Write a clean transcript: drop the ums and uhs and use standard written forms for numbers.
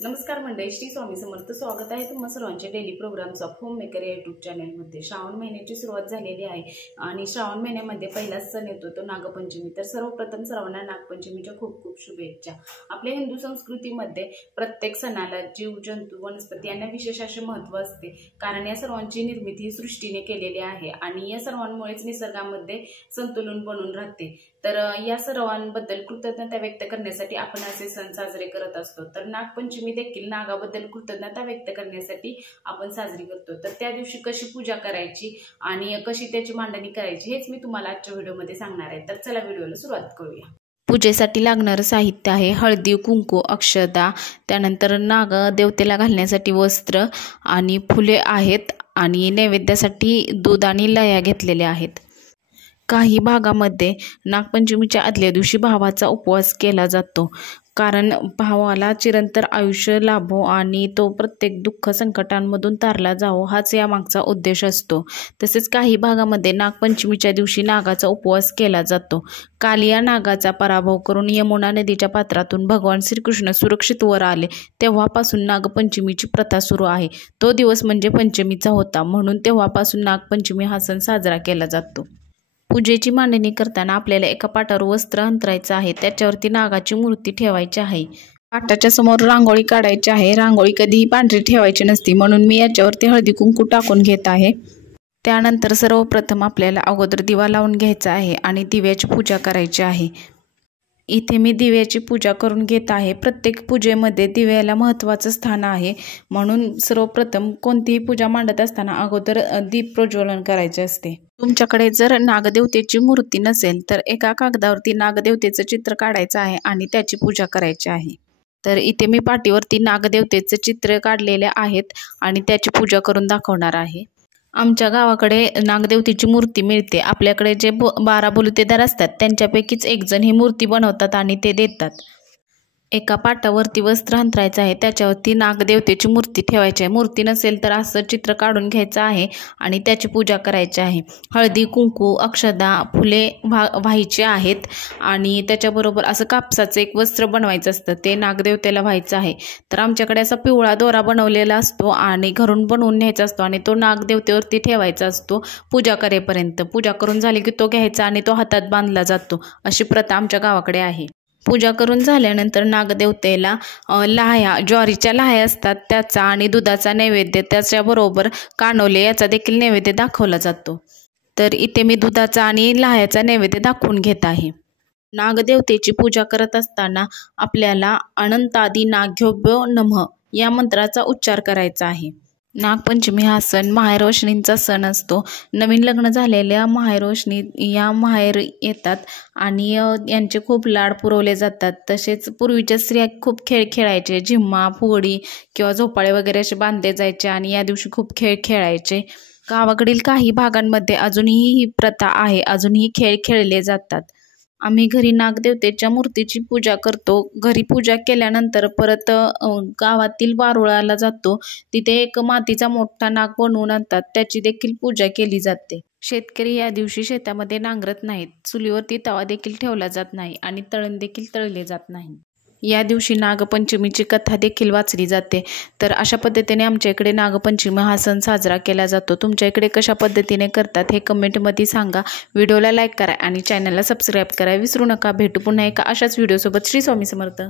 नमस्कार मंडळी, श्री स्वामी समर्थ. स्वागत आहे तुम्हा सर्वांचे daily programs of home maker या यूट्यूब चॅनलमध्ये. श्रावण महिन्याची सुरुवात झालेली आहे आणि श्रावण महिन्यामध्ये पहिलाच सण येतो तो नागपंचमी. तर सर्वप्रथम सर्वांना नागपंचमीच्या खूप खूप शुभेच्छा. आपल्या हिंदू संस्कृतीमध्ये प्रत्येक सणाला जीव, जंतू, वनस्पती यांना विशेष असे महत्त्व असते, कारण या सर्वांची निर्मिती ही सृष्टीने केलेली आहे आणि या सर्वांमुळेच निसर्गामध्ये संतुलन बनून राहते. तर या सर्वांबद्दल कृतज्ञता व्यक्त करण्यासाठी आपण असे सण साजरे करत असतो. तर नागपंचमी देखील नागाबद्दल कृतज्ञता व्यक्त करण्यासाठी आपण साजरी करतो. तर त्या दिवशी कशी पूजा करायची आणि कशी त्याची मांडणी करायची हेच मी तुम्हाला आजच्या व्हिडिओमध्ये सांगणार आहे. तर चला व्हिडिओला सुरुवात करूया. पूजेसाठी लागणारं साहित्य आहे हळदी, कुंकू, अक्षता, त्यानंतर नाग देवतेला घालण्यासाठी वस्त्र आणि फुले आहेत आणि नैवेद्यासाठी दूध आणि लया घेतलेल्या आहेत. काही भागामध्ये नागपंचमीच्या आदल्या दिवशी भावाचा उपवास केला जातो, कारण भावाला चिरंतर आयुष्य लाभो आणि तो प्रत्येक दुःख संकटांमधून तारला जावो हाच यामागचा उद्देश असतो. तसेच काही भागामध्ये नागपंचमीच्या दिवशी नागाचा उपवास केला जातो. कालिया नागाचा पराभव करून यमुना नदीच्या पात्रातून भगवान श्रीकृष्ण सुरक्षित वर आले तेव्हापासून नागपंचमीची प्रथा सुरू आहे. तो दिवस म्हणजे पंचमीचा होता, म्हणून तेव्हापासून नागपंचमी हा सण साजरा केला जातो. पूजेची मांडणी करताना आपल्याला एका पाटावर वस्त्र अंतरायचं आहे, त्याच्यावरती नागाची मूर्ती ठेवायची आहे. पाटाच्या समोर रांगोळी काढायची आहे. रांगोळी कधीही पांढरी ठेवायची नसती, म्हणून मी याच्यावरती हळदी कुंकू टाकून घेत आहे. त्यानंतर सर्वप्रथम आपल्याला अगोदर दिवा लावून घ्यायचा आहे आणि दिव्याची पूजा करायची आहे. इथे मी दिव्याची पूजा करून घेत आहे. प्रत्येक पूजेमध्ये दिव्याला महत्त्वाचं स्थान आहे, म्हणून सर्वप्रथम कोणतीही पूजा मांडत असताना अगोदर दीप प्रज्वलन करायचे असते. तुमच्याकडे जर नागदेवतेची मूर्ती नसेल तर एका कागदावरती नागदेवतेचं चित्र काढायचं आहे आणि त्याची पूजा करायची आहे. तर इथे मी पाटीवरती नागदेवतेचं चित्र काढलेले आहेत आणि त्याची पूजा करून दाखवणार आहे. आमच्या गावाकडे नागदेवतेची मूर्ती मिळते. आपल्याकडे जे 12 बलुतेदार असतात त्यांच्यापैकीच एक जण ही मूर्ती बनवतात आणि ते देतात. एका पाटावरती वस्त्र अंतरायचं आहे, त्याच्यावरती नागदेवतेची मूर्ती ठेवायची आहे. मूर्ती नसेल तर असं चित्र काढून घ्यायचं आहे आणि त्याची पूजा करायची आहे. हळदी, कुंकू, अक्षदा, फुले व्हायचे आहेत आणि त्याच्याबरोबर असं कापसाचं एक वस्त्र बनवायचं असतं, ते नागदेवतेला व्हायचं आहे. तर आमच्याकडे असा पिवळा दोरा बनवलेला असतो आणि घरून बनवून न्यायचा असतो आणि तो नागदेवतेवरती ठेवायचा असतो पूजा करेपर्यंत. पूजा करून झाली की तो घ्यायचा आणि तो हातात बांधला जातो. अशी प्रथा आमच्या गावाकडे आहे. पूजा करून झाल्यानंतर नागदेवतेला लाह्या, ज्वारीच्या लाह्या असतात त्याचा आणि दुधाचा नैवेद्य, त्याच्याबरोबर कानोले याचा देखील नैवेद्य दाखवला जातो. तर इथे मी दुधाचा आणि लाह्याचा नैवेद्य दाखवून घेत आहे. नागदेवतेची पूजा करत असताना आपल्याला अनंतादि नाग्योभ्यो नमः या मंत्राचा उच्चार करायचा आहे. नागपंचमी हा सण माहेरवशनींचा सण असतो. नवीन लग्न झालेल्या माहेरवशनी या माहेर येतात आणि यांचे खूप लाड पुरवले जातात. तसेच पूर्वीच्या स्त्रिया खूप खेळ खेळायचे. झिम्मा, फुगडी किंवा झोपाळे वगैरे असे बांधले जायचे आणि या दिवशी खूप खेळ खेळायचे. गावाकडील काही भागांमध्ये अजूनही ही प्रथा आहे, अजूनही खेळ खेळले जातात. आम्ही घरी नागदेवतेच्या मूर्तीची पूजा करतो. घरी पूजा केल्यानंतर परत गावातील वारुळाला जातो. तिथे एक मातीचा मोठा नाग बनवून आणतात, त्याची देखील पूजा केली जाते. शेतकरी या दिवशी शेतामध्ये नांगरत नाहीत. चुलीवरती तवा देखील ठेवला जात नाही आणि तळण देखील तळले जात नाही. या दिवशी नागपंचमीची कथा देखील वाचली जाते. तर अशा पद्धतीने आमच्या इकडे नागपंचमी हा सण साजरा केला जातो. तुमच्या इकडे कशा पद्धतीने करतात हे कमेंटमध्ये सांगा. व्हिडिओला लाईक करा आणि चॅनलला सबस्क्राईब करा विसरू नका. भेटू पुन्हा एका अशाच व्हिडिओसोबत. श्री स्वामी समर्थ.